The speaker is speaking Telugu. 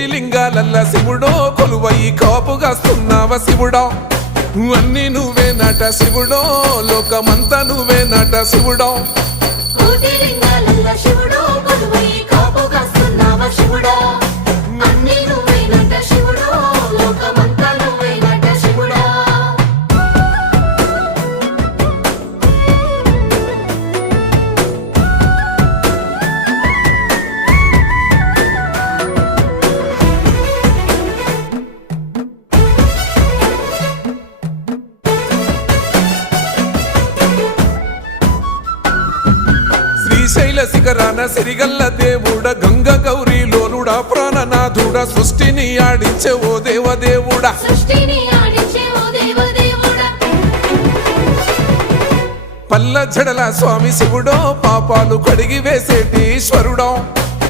కోటి లింగాలల్ల శివుడో కొలువయి కాపుగాస్తున్నావ శివుడా అన్ని నువ్వే నట శివుడో లోకమంతా నువ్వే నట శివుడో కోటి లింగాలల్ల శివుడో కొలువయి కాపుగాస్తున్నావ శివుడా అన్ని నువ్వే నట శివుడో లోకమంతా నువ్వే నట శివుడా శ్రీశైల శిఖరాన సిరిగల్ల దేవుడ గంగ గౌరీ లోలుడా ప్రాణనాథుడ సృష్టిని ఆడించే ఓ దేవదేవుడా సృష్టిని ఆడించే ఓ దేవదేవుడా పల్ల జడల స్వామి శివుడో పాపాలు కడిగి వేసేటి ఈశ్వరుడో